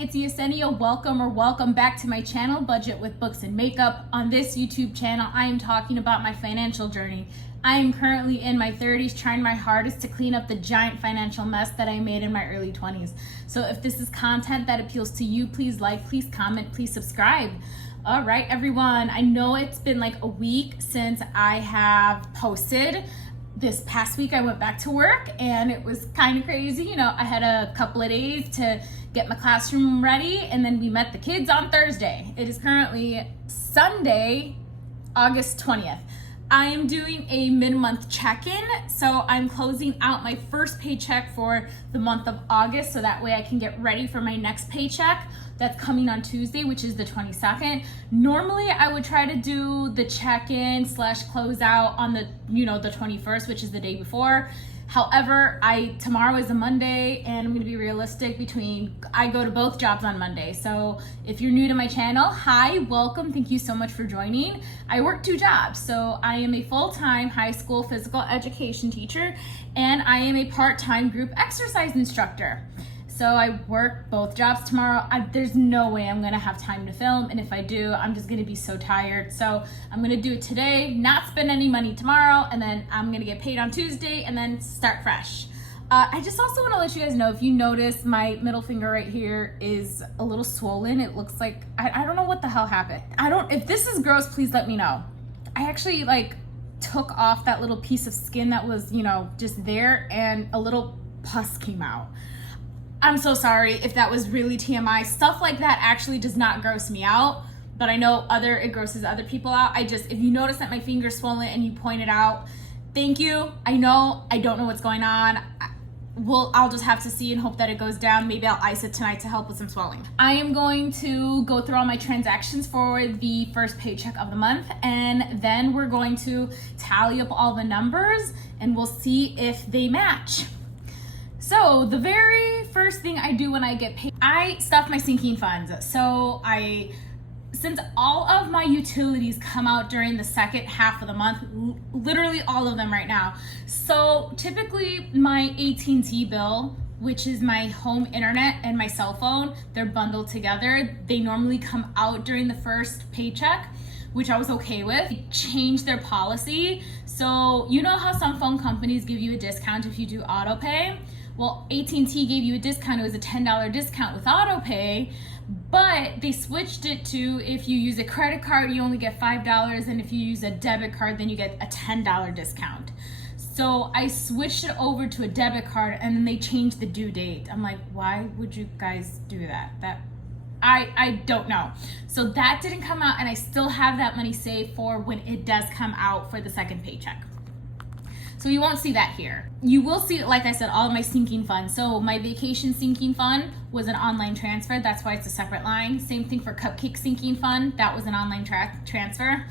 it's Yessenia. Welcome back to my channel, Budget with Books and Makeup. On this YouTube channel, I am talking about my financial journey. I am currently in my 30s, trying my hardest to clean up the giant financial mess that I made in my early 20s. So if this is content that appeals to you, please like, please comment, please subscribe. All right, everyone. I know it's been like a week since I have posted. This past week I went back to work and it was kind of crazy. You know, I had a couple of days to get my classroom ready and then we met the kids on Thursday. It is currently Sunday, August 20th. I am doing a mid-month check-in, so I'm closing out my first paycheck for the month of August so that way I can get ready for my next paycheck that's coming on Tuesday, which is the 22nd. Normally I would try to do the check-in / closeout on the 21st, which is the day before. However, tomorrow is a Monday and I'm gonna be realistic I go to both jobs on Monday. So if you're new to my channel, hi, welcome, thank you so much for joining. I work 2 jobs. So I am a full-time high school physical education teacher and I am a part-time group exercise instructor. So I work both jobs tomorrow. There's no way I'm gonna have time to film, and if I do, I'm just gonna be so tired. So I'm gonna do it today, not spend any money tomorrow, and then I'm gonna get paid on Tuesday and then start fresh. I just also wanna let you guys know, if you notice my middle finger right here is a little swollen. It looks like, I don't know what the hell happened. If this is gross, please let me know. I actually took off that little piece of skin that was, just there, and a little pus came out. I'm so sorry if that was really TMI. Stuff like that actually does not gross me out, but I know it grosses other people out. If you notice that my finger's swollen and you point it out, thank you. I don't know what's going on. I'll just have to see and hope that it goes down. Maybe I'll ice it tonight to help with some swelling. I am going to go through all my transactions for the first paycheck of the month, and then we're going to tally up all the numbers and we'll see if they match. So the very first thing I do when I get paid, I stuff my sinking funds. So since all of my utilities come out during the second half of the month, literally all of them right now. So typically my AT&T bill, which is my home internet and my cell phone, they're bundled together. They normally come out during the first paycheck, which I was okay with. They changed their policy. So you know how some phone companies give you a discount if you do auto pay? Well, AT&T gave you a discount. It was a $10 discount with auto pay, but they switched it to, if you use a credit card, you only get $5, and if you use a debit card, then you get a $10 discount. So I switched it over to a debit card, and then they changed the due date. I'm like, why would you guys do that? I don't know. So that didn't come out, and I still have that money saved for when it does come out for the second paycheck. So you won't see that here. You will see, like I said, all of my sinking funds. So my vacation sinking fund was an online transfer. That's why it's a separate line. Same thing for Cupcake sinking fund. That was an online transfer.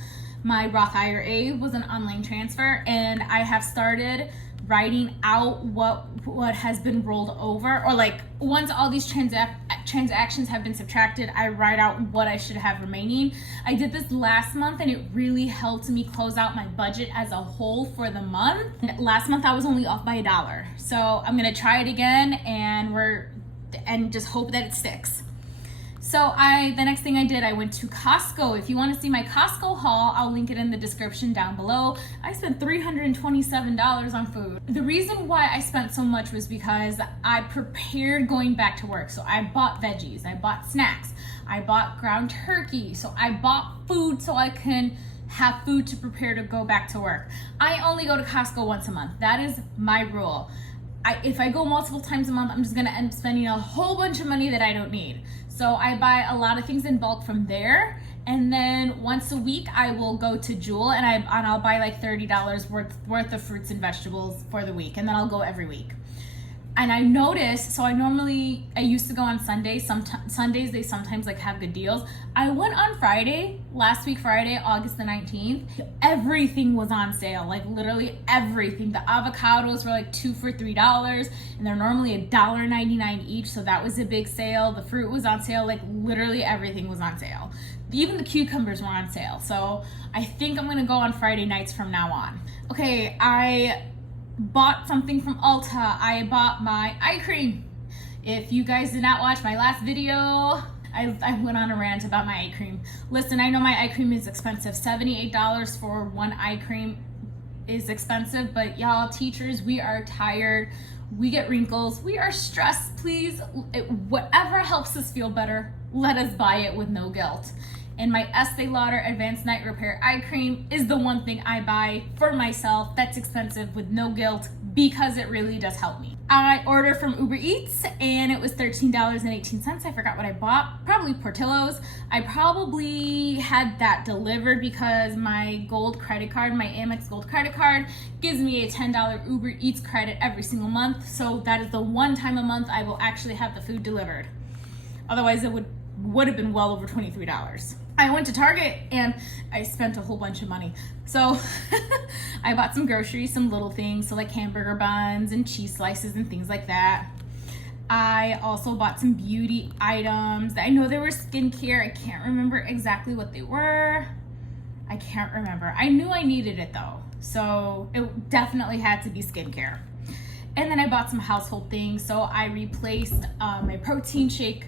My Roth IRA was an online transfer. And I have started writing out what has been rolled over, or once all these transactions have been subtracted, I write out what I should have remaining. I did this last month and it really helped me close out my budget as a whole for the month. Last month I was only off by $1. So I'm gonna try it again and just hope that it sticks. So the next thing I did, I went to Costco. If you want to see my Costco haul, I'll link it in the description down below. I spent $327 on food. The reason why I spent so much was because I prepared going back to work. So I bought veggies, I bought snacks, I bought ground turkey. So I bought food so I can have food to prepare to go back to work. I only go to Costco once a month. That is my rule. If I go multiple times a month, I'm just gonna end up spending a whole bunch of money that I don't need. So I buy a lot of things in bulk from there, and then once a week I will go to Jewel and I'll buy like $30 worth of fruits and vegetables for the week, and then I'll go every week. And I noticed, I used to go on Sundays. Sundays they sometimes have good deals. I went on last week Friday, August the 19th. Everything was on sale, literally everything. The avocados were 2 for $3, and they're normally $1.99 each, so that was a big sale. The fruit was on sale, literally everything was on sale. Even the cucumbers were on sale. So I think I'm gonna go on Friday nights from now on. Okay, I bought something from Ulta. I bought my eye cream. If you guys did not watch my last video, I went on a rant about my eye cream. Listen, I know my eye cream is expensive. $78 for one eye cream is expensive, but y'all teachers, we are tired. We get wrinkles. We are stressed. Please, whatever helps us feel better, let us buy it with no guilt. And my Estee Lauder Advanced Night Repair Eye Cream is the one thing I buy for myself that's expensive with no guilt because it really does help me. I ordered from Uber Eats and it was $13.18. I forgot what I bought. Probably Portillo's. I probably had that delivered because my gold credit card, my Amex gold credit card, gives me a $10 Uber Eats credit every single month. So that is the one time a month I will actually have the food delivered. Otherwise it would have been well over $23. I went to Target and I spent a whole bunch of money. So I bought some groceries, some little things, so like hamburger buns and cheese slices and things like that. I also bought some beauty items. I know they were skincare. I can't remember exactly what they were. I can't remember. I knew I needed it though. So it definitely had to be skincare. And then I bought some household things. So I replaced my protein shake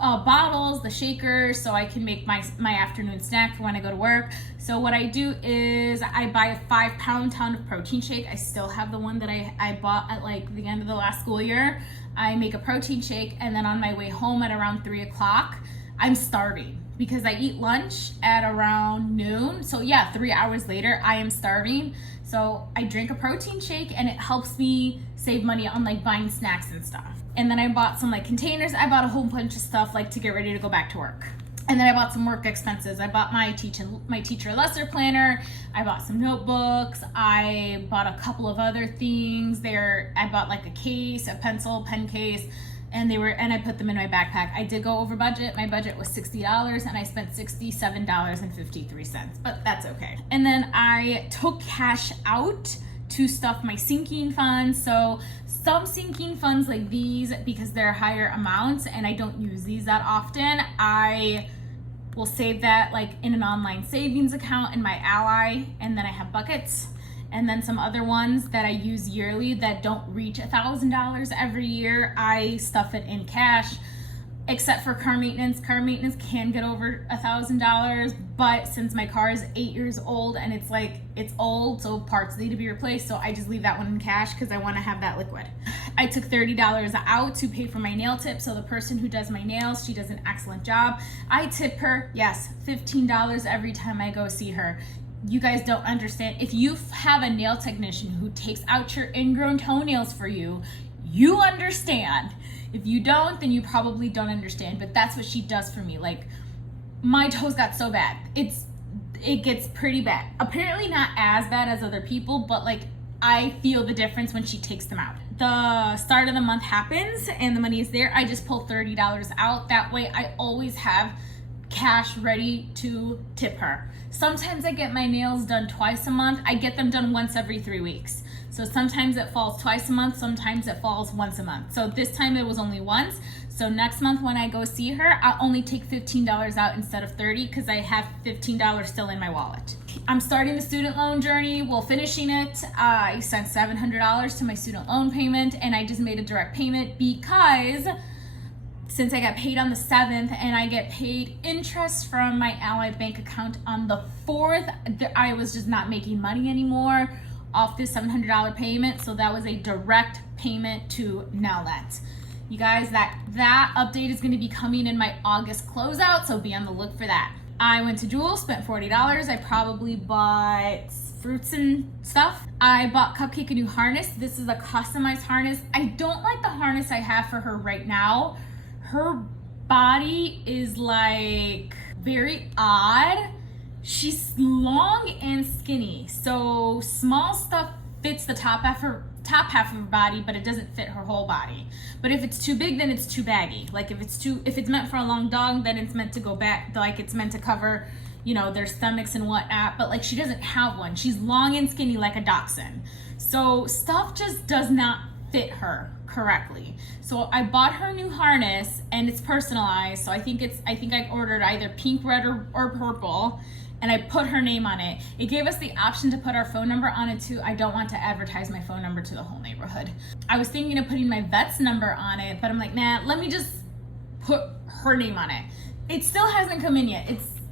bottles, the shakers, so I can make my afternoon snack for when I go to work. So what I do is I buy a 5-pound ton of protein shake. I still have the one that I bought at like the end of the last school year. I make a protein shake, and then on my way home at around 3 o'clock, I'm starving because I eat lunch at around noon. So yeah, 3 hours later, I am starving. So I drink a protein shake and it helps me save money on like buying snacks and stuff. And then I bought some like containers. I bought a whole bunch of stuff like to get ready to go back to work. And then I bought some work expenses. I bought my teacher lesson planner. I bought some notebooks. I bought a couple of other things there. I bought like a case, a pencil, pen case, and I put them in my backpack. I did go over budget. My budget was $60 and I spent $67.53, but that's okay. And then I took cash out to stuff my sinking funds. So some sinking funds like these, because they're higher amounts and I don't use these that often, I will save that like in an online savings account in my Ally, and then I have buckets. And then some other ones that I use yearly that don't reach $1,000 every year, I stuff it in cash, except for car maintenance. Car maintenance can get over $1,000, but since my car is 8 years old and it's old, so parts need to be replaced, so I just leave that one in cash because I want to have that liquid. I took $30 out to pay for my nail tip, so the person who does my nails, she does an excellent job. I tip her, yes, $15 every time I go see her. You guys don't understand. If you have a nail technician who takes out your ingrown toenails for you, you understand. If you don't, then you probably don't understand, but that's what she does for me. Like, my toes got so bad. It gets pretty bad. Apparently not as bad as other people, but like I feel the difference when she takes them out. The start of the month happens and the money is there. I just pull $30 out. That way I always have cash ready to tip her. Sometimes I get my nails done twice a month. I get them done once every 3 weeks. So sometimes it falls twice a month, sometimes it falls once a month. So this time it was only once. So next month when I go see her, I'll only take $15 out instead of $30 because I have $15 still in my wallet. I'm starting the student loan journey. Well, finishing it. I sent $700 to my student loan payment and I just made a direct payment because since I got paid on the 7th and I get paid interest from my Ally bank account on the 4th, I was just not making money anymore off this $700 payment. So that was a direct payment to Nelnet. You guys, that update is going to be coming in my August closeout, so be on the look for that. I went to Jewel, spent $40. I probably bought fruits and stuff. I bought Cupcake a new harness. This is a customized harness. I don't like the harness I have for her right now. Her body is like very odd. She's long and skinny, so small stuff fits the top half of her body, but it doesn't fit her whole body. But if it's too big, then it's too baggy. Like if it's meant for a long dog, then it's meant to go back, like it's meant to cover, you know, their stomachs and whatnot. But like she doesn't have one. She's long and skinny like a dachshund. So stuff just does not fit her correctly. So I bought her new harness and it's personalized. So I think I ordered either pink, red, or purple. and I put her name on it. It gave us the option to put our phone number on it too. I don't want to advertise my phone number to the whole neighborhood. I was thinking of putting my vet's number on it, but I'm like, nah, let me just put her name on it. It still hasn't come in yet.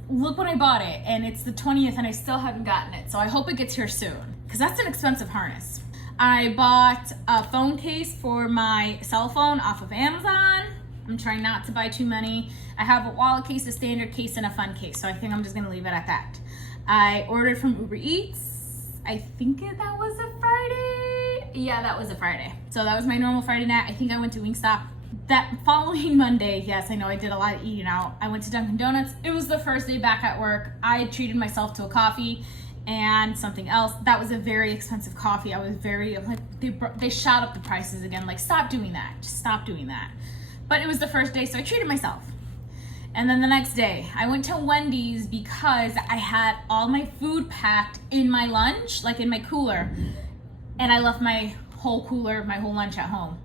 Look when I bought it, and it's the 20th and I still haven't gotten it. So I hope it gets here soon, because that's an expensive harness. I bought a phone case for my cell phone off of Amazon. I'm trying not to buy too many. I have a wallet case, a standard case, and a fun case. So I think I'm just gonna leave it at that. I ordered from Uber Eats. I think that was a Friday. Yeah, that was a Friday. So that was my normal Friday night. I think I went to Wingstop. That following Monday, yes, I know I did a lot of eating out. I went to Dunkin' Donuts. It was the first day back at work. I had treated myself to a coffee and something else. That was a very expensive coffee. I was very, like, they shot up the prices again. Like, stop doing that. Just stop doing that. But it was the first day, so I treated myself. And then the next day, I went to Wendy's because I had all my food packed in my lunch, like in my cooler. And I left my whole cooler, my whole lunch at home.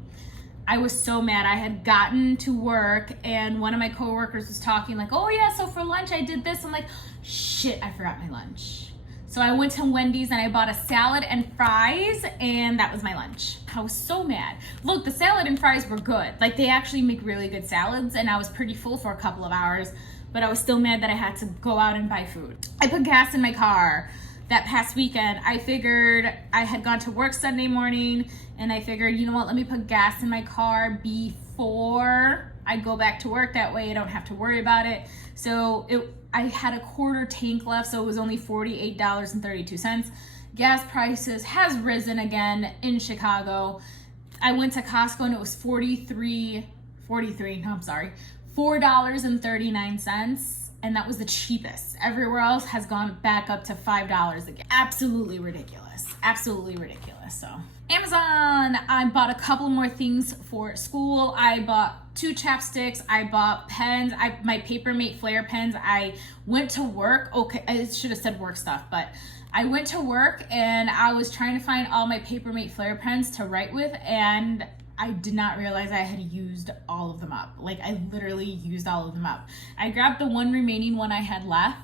I was so mad. I had gotten to work and one of my coworkers was talking like, oh yeah, so for lunch I did this. I'm like, shit, I forgot my lunch. So I went to Wendy's and I bought a salad and fries, and that was my lunch. I was so mad. Look, the salad and fries were good. Like, they actually make really good salads, and I was pretty full for a couple of hours, but I was still mad that I had to go out and buy food. I put gas in my car that past weekend. I figured I had gone to work Sunday morning, and I figured, you know what, let me put gas in my car before I go back to work. That way I don't have to worry about it. So I had a quarter tank left, so it was only $48.32. Gas prices has risen again in Chicago. I went to Costco and it was $4.39, and that was the cheapest. Everywhere else has gone back up to $5 again. Absolutely ridiculous. Absolutely ridiculous. So Amazon, I bought a couple more things for school. I bought 2 chapsticks. I bought pens. My Papermate Flare pens. I went to work. Okay, I should have said work stuff, but I went to work and I was trying to find all my Papermate Flare pens to write with, and I did not realize I had used all of them up. Like, I literally used all of them up. I grabbed the one remaining one I had left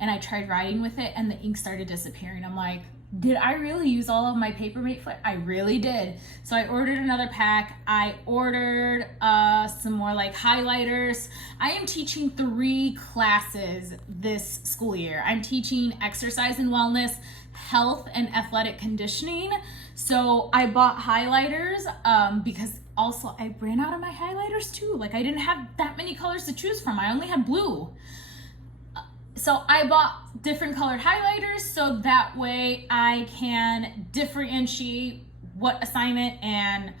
and I tried writing with it, and the ink started disappearing. I'm like, did I really use all of my Papermate Flare? I really did. So I ordered another pack. I ordered some more like highlighters. I am teaching 3 classes this school year. I'm teaching exercise and wellness, health, and athletic conditioning. So I bought highlighters because also I ran out of my highlighters too. Like, I didn't have that many colors to choose from. I only had blue. So I bought different colored highlighters so that way I can differentiate what assignment and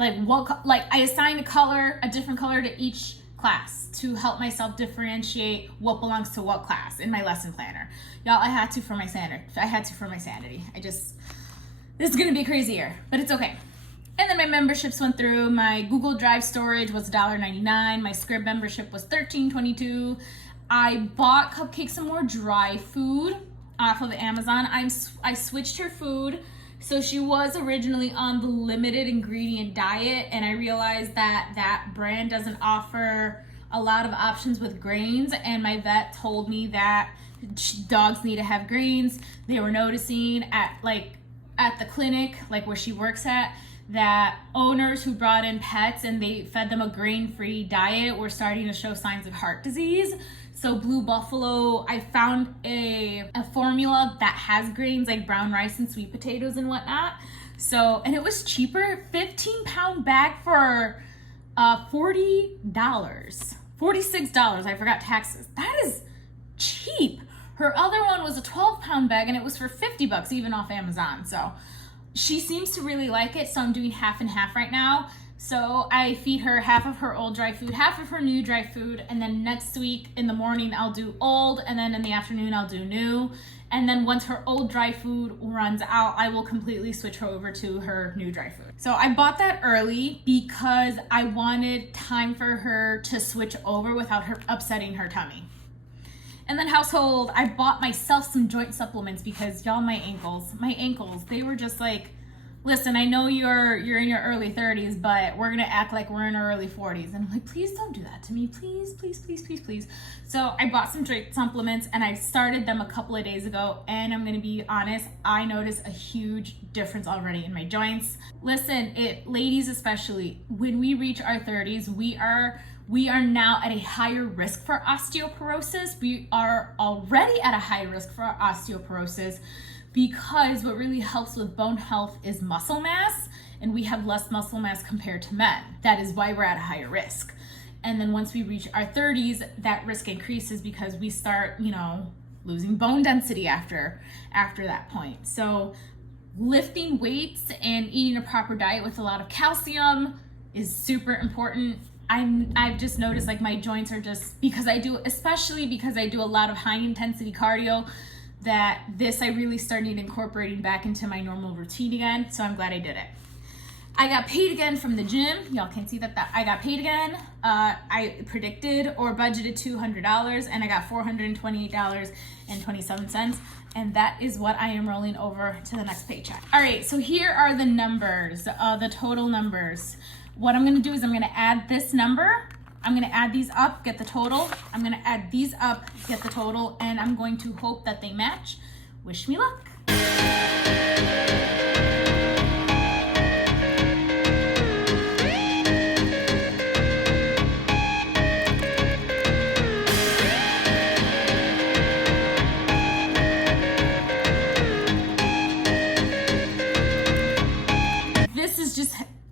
I assigned a different color to each class to help myself differentiate what belongs to what class in my lesson planner. Y'all, I had to for my sanity. This is gonna be a crazy year, but it's okay. And then my memberships went through. My Google Drive storage was $1.99. My Scrib membership was $13.22. I bought Cupcake some more dry food off of Amazon. I switched her food. So she was originally on the limited ingredient diet, and I realized that brand doesn't offer a lot of options with grains, and my vet told me that dogs need to have grains. They were noticing at the clinic, like where she works at, that owners who brought in pets and they fed them a grain-free diet were starting to show signs of heart disease. So Blue Buffalo, I found a formula that has grains like brown rice and sweet potatoes and whatnot. So, and it was cheaper, 15-pound bag for $40, $46. I forgot taxes. That is cheap. Her other one was a 12-pound bag and it was for $50 even off Amazon. So she seems to really like it. So I'm doing half and half right now. So I feed her half of her old dry food, half of her new dry food, and then next week in the morning I'll do old, and then in the afternoon I'll do new. And then once her old dry food runs out, I will completely switch her over to her new dry food. So I bought that early because I wanted time for her to switch over without her upsetting her tummy. And then household, I bought myself some joint supplements because y'all, my ankles, they were just like listen, I know you're in your early 30s, but we're gonna act like we're in our early 40s. And I'm like, please don't do that to me. Please, please, please, please, please. So I bought some joint supplements and I started them a couple of days ago. And I'm gonna be honest, I noticed a huge difference already in my joints. Listen, ladies especially, when we reach our 30s, we are now at a higher risk for osteoporosis. We are already at a high risk for osteoporosis, because what really helps with bone health is muscle mass, and we have less muscle mass compared to men. That is why we're at a higher risk. And then once we reach our 30s, that risk increases because we start, losing bone density after that point. So lifting weights and eating a proper diet with a lot of calcium is super important. I've just noticed like my joints are just, especially because I do a lot of high intensity cardio, that I really started incorporating back into my normal routine again. So I'm glad I did it. I got paid again from the gym. Y'all can see that I got paid again. I predicted or budgeted $200 and I got $428.27. And that is what I am rolling over to the next paycheck. All right, so here are the numbers, the total numbers. What I'm gonna do is I'm gonna add this number. I'm gonna add these up, get the total. I'm gonna add these up, get the total, and I'm going to hope that they match. Wish me luck.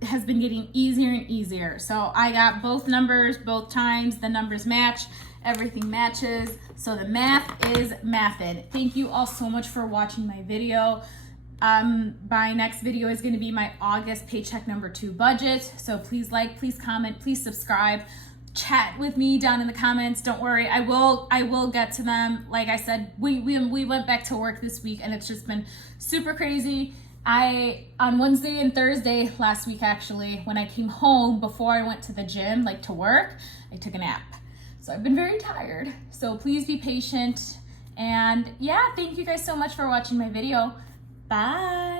Has been getting easier and easier. So I got both numbers both times. The numbers match, everything matches. So the math is mathin'. Thank you all so much for watching my video. My next video is going to be my August paycheck number 2 budget. So please like, please comment, please subscribe. Chat with me down in the comments. Don't worry, I will get to them. Like I said, we went back to work this week and it's just been super crazy. On Wednesday and Thursday last week, actually, when I came home before I went to the gym, like to work, I took a nap. So I've been very tired. So please be patient. And yeah, thank you guys so much for watching my video. Bye.